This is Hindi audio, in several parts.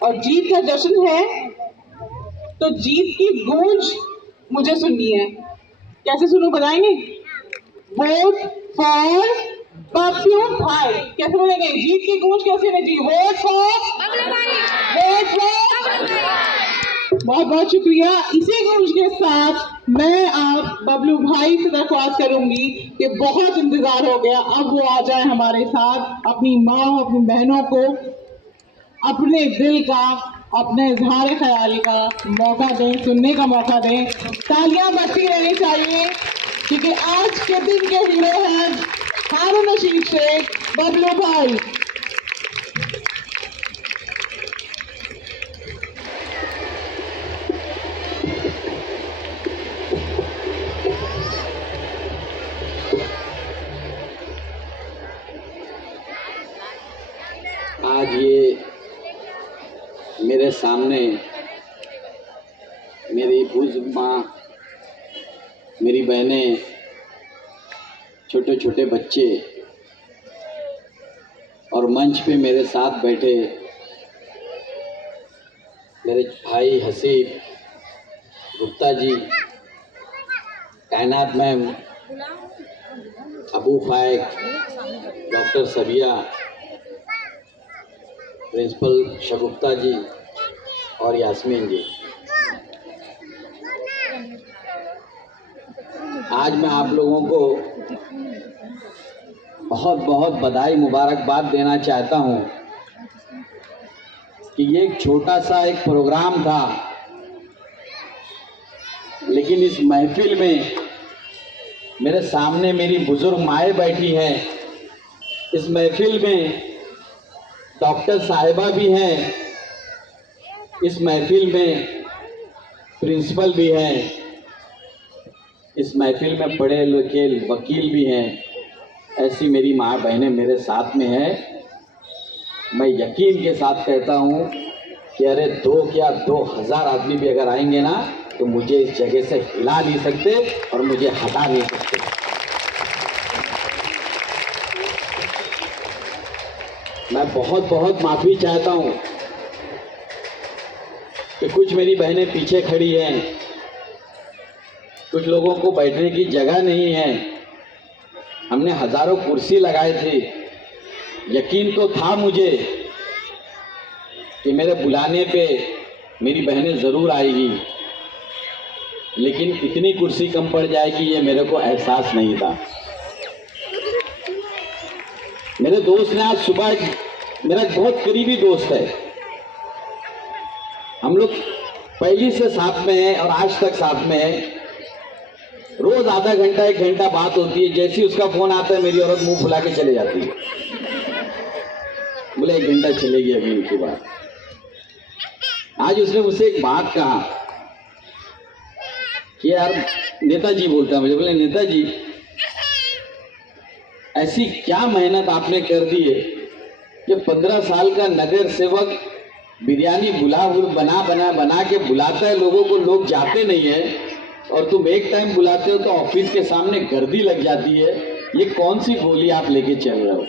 और जीत का जश्न है तो जीत की गूंज मुझे सुननी है। कैसे सुनूं, बताएंगे? वोट फॉर बबलू भाई। कैसे बोलेंगे? जीत की गूंज कैसे होनी चाहिए? वोट फॉर बबलू भाई, वोट फॉर। बहुत बहुत शुक्रिया। इसी गूंज के साथ मैं आप बबलू भाई से दरख्वास्त करूंगी कि बहुत इंतजार हो गया, अब वो आ जाए हमारे साथ, अपनी माँ अपनी बहनों को अपने दिल का, अपने इजहार ख्याल का मौका दें, सुनने का मौका दें। तालियां बजती रहनी चाहिए क्योंकि आज के दिन के हीरो हैं हारून रशीद शेख, बबलू भाई। आज ये मेरे सामने मेरी बुजुर्ग माँ, मेरी बहनें, छोटे छोटे बच्चे और मंच पे मेरे साथ बैठे मेरे भाई हसीब गुप्ता जी, कायनात मैम, अबू फाइक, डॉक्टर सबिया, प्रिंसिपल शगुफ्ता जी और यास्मीन जी, आज मैं आप लोगों को बहुत बहुत बधाई मुबारकबाद देना चाहता हूं कि ये एक छोटा सा एक प्रोग्राम था, लेकिन इस महफिल में मेरे सामने मेरी बुजुर्ग माएँ बैठी हैं, इस महफिल में डॉक्टर साहिबा भी हैं, इस महफिल में प्रिंसिपल भी हैं, इस महफिल में पढ़े लिखे वकील भी हैं। ऐसी मेरी माँ बहनें मेरे साथ में हैं। मैं यकीन के साथ कहता हूँ कि अरे 2000 आदमी भी अगर आएंगे ना तो मुझे इस जगह से हिला नहीं सकते और मुझे हटा नहीं सकते। मैं बहुत बहुत माफ़ी चाहता हूँ कि कुछ मेरी बहनें पीछे खड़ी हैं, कुछ लोगों को बैठने की जगह नहीं है। हमने हज़ारों कुर्सी लगाए थे, यकीन तो था मुझे कि मेरे बुलाने पे मेरी बहनें ज़रूर आएगी, लेकिन इतनी कुर्सी कम पड़ जाएगी ये मेरे को एहसास नहीं था। मेरे दोस्त ने आज सुबह, मेरा बहुत करीबी दोस्त है, हम लोग पहली से साथ में हैं और आज तक साथ में हैं। रोज आधा घंटा 1 घंटा बात होती है। जैसे ही उसका फोन आता है मेरी औरत मुंह फुला के चले जाती है, बोले 1 घंटा चलेगी अभी उनकी बात। आज उसने मुझसे एक बात कहा कि यार नेताजी, बोलता है मुझे, बोले नेताजी ऐसी क्या मेहनत आपने कर दी है कि 15 साल का नगर सेवक बिरयानी बना के बुलाता है लोगों को, लोग जाते नहीं है, और तुम एक टाइम बुलाते हो तो ऑफिस के सामने गर्दी लग जाती है। ये कौन सी गोली आप लेके चल रहे हो?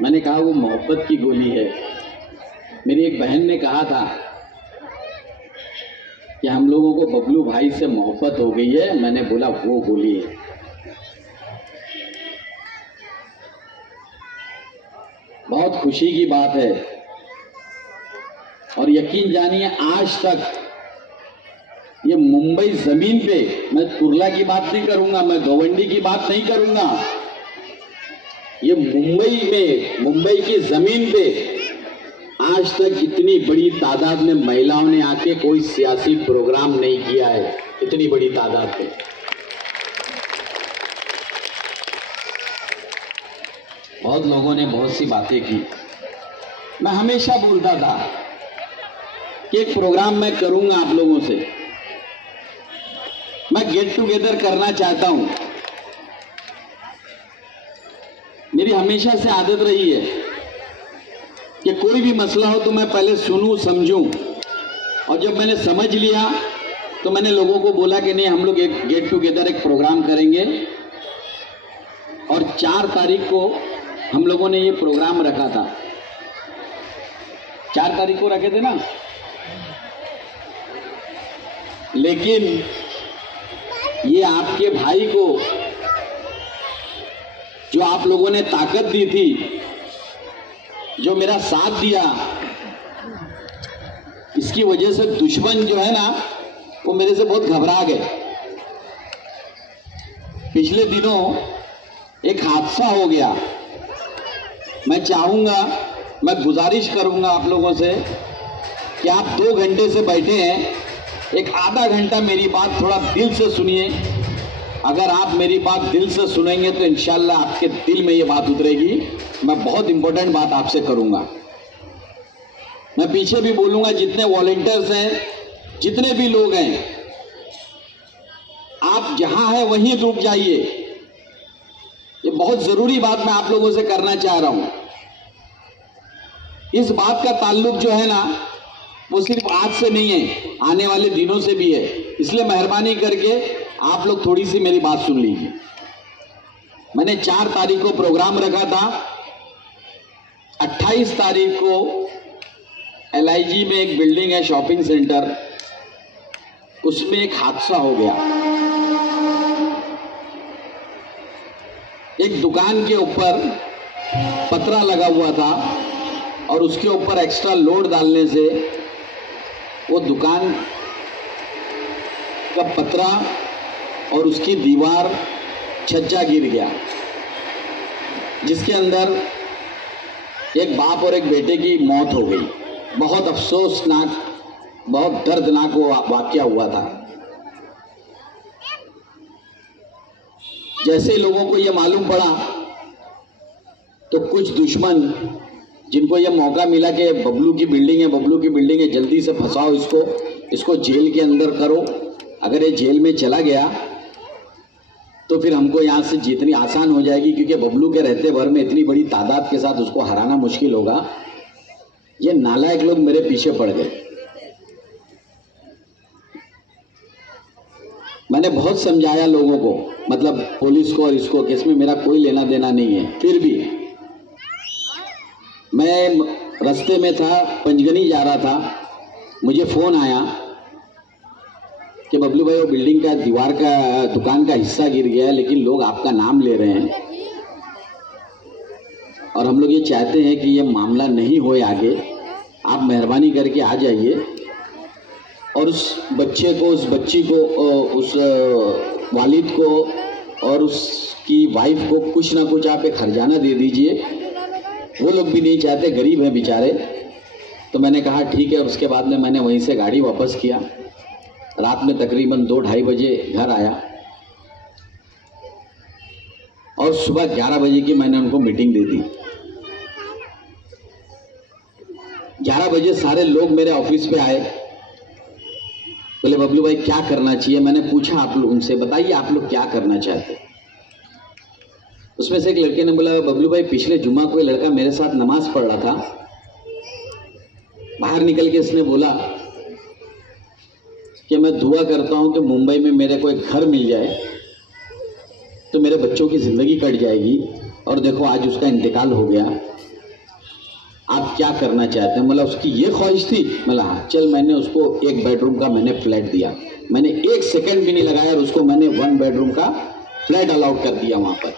मैंने कहा वो मोहब्बत की गोली है। मेरी एक बहन ने कहा था कि हम लोगों को बबलू भाई से मोहब्बत हो गई है। मैंने बोला वो गोली है। बहुत खुशी की बात है और यकीन जानिए आज तक ये मुंबई जमीन पे, मैं कुर्ला की बात नहीं करूंगा, मैं गवंडी की बात नहीं करूंगा, ये मुंबई में, मुंबई की जमीन पे आज तक इतनी बड़ी तादाद में महिलाओं ने आके कोई सियासी प्रोग्राम नहीं किया है, इतनी बड़ी तादाद पे। बहुत लोगों ने बहुत सी बातें की। मैं हमेशा बोलता था कि एक प्रोग्राम मैं करूंगा आप लोगों से, मैं गेट टुगेदर करना चाहता हूं। मेरी हमेशा से आदत रही है कि कोई भी मसला हो तो मैं पहले सुनूं समझूं, और जब मैंने समझ लिया तो मैंने लोगों को बोला कि नहीं, हम लोग एक गेट टुगेदर, एक प्रोग्राम करेंगे। और 4 तारीख को हम लोगों ने ये प्रोग्राम रखा था। 4 तारीख को रखे थे ना, लेकिन ये आपके भाई को जो आप लोगों ने ताकत दी थी, जो मेरा साथ दिया, इसकी वजह से दुश्मन जो है ना वो मेरे से बहुत घबरा गए। पिछले दिनों एक हादसा हो गया। मैं चाहूंगा, मैं गुजारिश करूंगा आप लोगों से कि आप 2 घंटे से बैठे हैं, एक आधा घंटा मेरी बात थोड़ा दिल से सुनिए। अगर आप मेरी बात दिल से सुनेंगे तो इंशाल्लाह आपके दिल में ये बात उतरेगी। मैं बहुत इंपॉर्टेंट बात आपसे करूंगा। मैं पीछे भी बोलूंगा, जितने वॉलंटियर्स हैं, जितने भी लोग हैं, आप जहां हैं वहीं रुक जाइए। ये बहुत जरूरी बात मैं आप लोगों से करना चाह रहा हूं। इस बात का ताल्लुक जो है ना वो सिर्फ आज से नहीं है, आने वाले दिनों से भी है। इसलिए मेहरबानी करके आप लोग थोड़ी सी मेरी बात सुन लीजिए। मैंने 4 तारीख को प्रोग्राम रखा था। 28 तारीख को LIG में एक बिल्डिंग है, शॉपिंग सेंटर, उसमें एक हादसा हो गया। एक दुकान के ऊपर पतरा लगा हुआ था और उसके ऊपर एक्स्ट्रा लोड डालने से वो दुकान का पतरा और उसकी दीवार छज्जा गिर गया, जिसके अंदर एक बाप और एक बेटे की मौत हो गई। बहुत अफसोसनाक, बहुत दर्दनाक वो वाकया हुआ था। जैसे लोगों को ये मालूम पड़ा तो कुछ दुश्मन, जिनको ये मौका मिला कि बबलू की बिल्डिंग है, बबलू की बिल्डिंग है, जल्दी से फंसाओ इसको जेल के अंदर करो। अगर ये जेल में चला गया तो फिर हमको यहाँ से जितनी आसान हो जाएगी, क्योंकि बबलू के रहते भर में इतनी बड़ी तादाद के साथ उसको हराना मुश्किल होगा। ये नालायक लोग मेरे पीछे पड़ गए। मैंने बहुत समझाया लोगों को, मतलब पुलिस को और इसको, कि इसमें मेरा कोई लेना देना नहीं है। फिर भी मैं रास्ते में था, पंचगनी जा रहा था, मुझे फ़ोन आया कि बबलू भाई वो बिल्डिंग का दीवार का दुकान का हिस्सा गिर गया है, लेकिन लोग आपका नाम ले रहे हैं और हम लोग ये चाहते हैं कि ये मामला नहीं होए आगे। आप मेहरबानी करके आ जाइए और उस बच्चे को, उस बच्ची को, उस वालिद को और उसकी वाइफ को कुछ ना कुछ आप एक खर्जाना दे दीजिए। वो लोग भी नहीं चाहते, गरीब हैं बेचारे। तो मैंने कहा ठीक है। और उसके बाद में मैंने वहीं से गाड़ी वापस किया। रात में तकरीबन 2-2:30 बजे घर आया और सुबह 11 बजे की मैंने उनको मीटिंग दे दी। 11 बजे सारे लोग मेरे ऑफिस पे आए, बोले बबलू भाई क्या करना चाहिए। मैंने पूछा आप लोग उनसे, बताइए आप लोग क्या करना चाहते। उसमें से एक लड़के ने बोला बबलू भाई पिछले जुम्मा कोई लड़का मेरे साथ नमाज पढ़ रहा था, बाहर निकल के इसने बोला कि मैं दुआ करता हूं कि मुंबई में मेरे को एक घर मिल जाए तो मेरे बच्चों की ज़िंदगी कट जाएगी, और देखो आज उसका इंतकाल हो गया। आप क्या करना चाहते हैं। मतलब उसकी ये ख्वाहिश थी। मतलब हाँ चल, मैंने उसको 1 बेडरूम का मैंने फ्लैट दिया। मैंने 1 सेकंड भी नहीं लगाया और उसको मैंने 1 बेडरूम का फ्लैट अलाउड कर दिया वहां पर।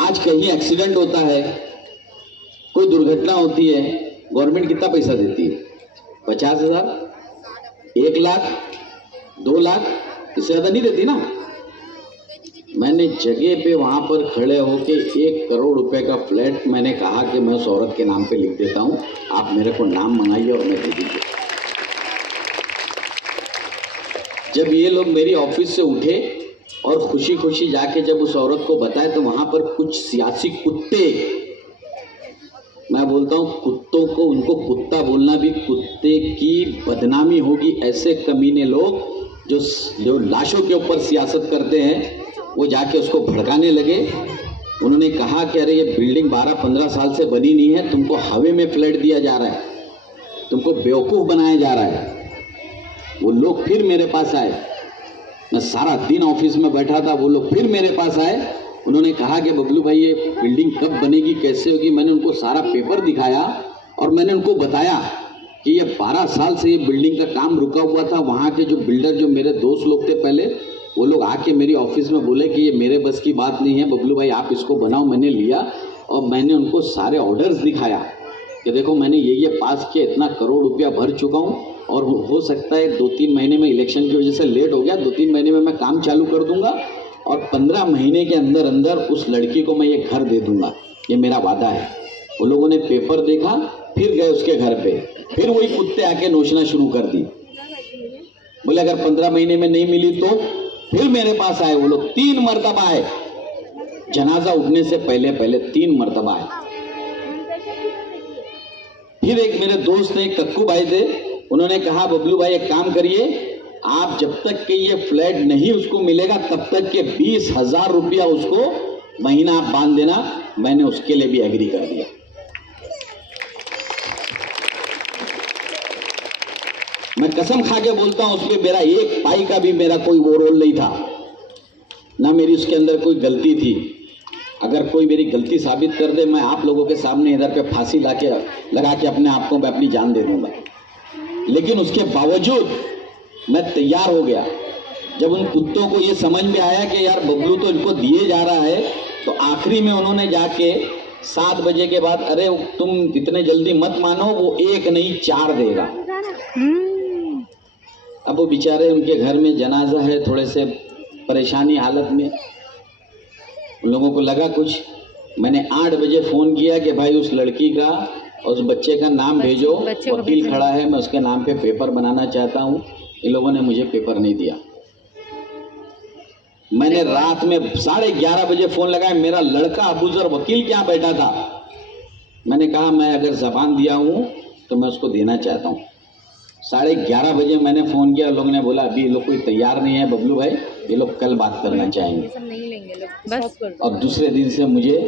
आज कहीं एक्सीडेंट होता है, कोई दुर्घटना होती है, गवर्नमेंट कितना पैसा देती है? 50,000, 1 लाख, 2 लाख, इससे ज़्यादा नहीं देती ना। मैंने जगह पे वहां पर खड़े होके 1 करोड़ रुपए का फ्लैट मैंने कहा कि मैं उस औरत के नाम पे लिख देता हूं, आप मेरे को नाम मंगाइए और मैं दे दीजिए। जब ये लोग मेरी ऑफिस से उठे और खुशी खुशी जाके जब उस औरत को बताया तो वहां पर कुछ सियासी कुत्ते, मैं बोलता हूं कुत्तों को, उनको कुत्ता बोलना भी कुत्ते की बदनामी होगी। ऐसे कमीने लोग जो लाशों के ऊपर सियासत करते हैं, वो जाके उसको भड़काने लगे। उन्होंने कहा कि अरे ये बिल्डिंग 12-15 साल से बनी नहीं है, तुमको हवे में फ्लैट दिया जा रहा है, तुमको बेवकूफ़ बनाया जा रहा है। वो लोग फिर मेरे पास आए, मैं सारा दिन ऑफिस में बैठा था, वो लोग फिर मेरे पास आए उन्होंने कहा कि बबलू भाई ये बिल्डिंग कब बनेगी, कैसे होगी। मैंने उनको सारा पेपर दिखाया और मैंने उनको बताया कि ये 12 साल से ये बिल्डिंग का काम रुका हुआ था। वहाँ के जो बिल्डर, जो मेरे दोस्त लोग थे पहले, वो लोग आके मेरी ऑफिस में बोले कि ये मेरे बस की बात नहीं है बबलू भाई, आप इसको बनाओ। मैंने लिया और मैंने उनको सारे ऑर्डर्स दिखाया कि देखो मैंने ये पास किया, इतना करोड़ रुपया भर चुका हूँ और हो सकता है 2-3 महीने में, इलेक्शन की वजह से लेट हो गया, 2-3 महीने में मैं काम चालू कर दूंगा और 15 महीने के अंदर अंदर उस लड़की को मैं ये घर दे दूंगा, ये मेरा वादा है। वो लोगों ने पेपर देखा, फिर गए उसके घर पे, फिर वही कुत्ते आके नोचना शुरू कर दी। बोले अगर 15 महीने में नहीं मिली तो फिर मेरे पास आए। वो लोग 3 मरतबा आए, जनाजा उठने से पहले पहले 3 मरतबा आए। फिर एक मेरे दोस्त थे, कक्कू भाई थे, उन्होंने कहा बबलू भाई एक काम करिए, आप जब तक के ये फ्लैट नहीं उसको मिलेगा तब तक के 20,000 रुपया उसको महीना आप बांध देना। मैंने उसके लिए भी एग्री कर दिया। मैं कसम खा के बोलता हूं, उसमें मेरा एक पाई का भी मेरा कोई वो रोल नहीं था, ना मेरी उसके अंदर कोई गलती थी। अगर कोई मेरी गलती साबित कर दे, मैं आप लोगों के सामने इधर पे फांसी लगा के अपने आप को मैं अपनी जान दे दूंगा। लेकिन उसके बावजूद मैं तैयार हो गया। जब उन कुत्तों को ये समझ में आया कि यार बबलू तो इनको दिए जा रहा है, तो आखिरी में उन्होंने जाके 7 बजे के बाद, अरे तुम इतने जल्दी मत मानो, वो 1 नहीं 4 देगा। अब वो बेचारे, उनके घर में जनाजा है, थोड़े से परेशानी हालत में, उन लोगों को लगा कुछ। मैंने 8 बजे फ़ोन किया कि भाई उस लड़की का और उस बच्चे का नाम भेजो, वकील खड़ा है, मैं उसके नाम पे पेपर बनाना चाहता हूँ। इन लोगों ने मुझे पेपर नहीं दिया। मैंने रात में 11:30 बजे फ़ोन लगाया, मेरा लड़का अबूजर वकील क्या बैठा था। मैंने कहा मैं अगर ज़बान दिया हूँ तो मैं उसको देना चाहता हूँ। 11:30 बजे मैंने फ़ोन किया, लोगों ने बोला अभी ये लोग कोई तैयार नहीं है बबलू भाई, ये लोग कल बात करना चाहेंगे। नहीं लेंगे लोग बस। और दूसरे दिन से मुझे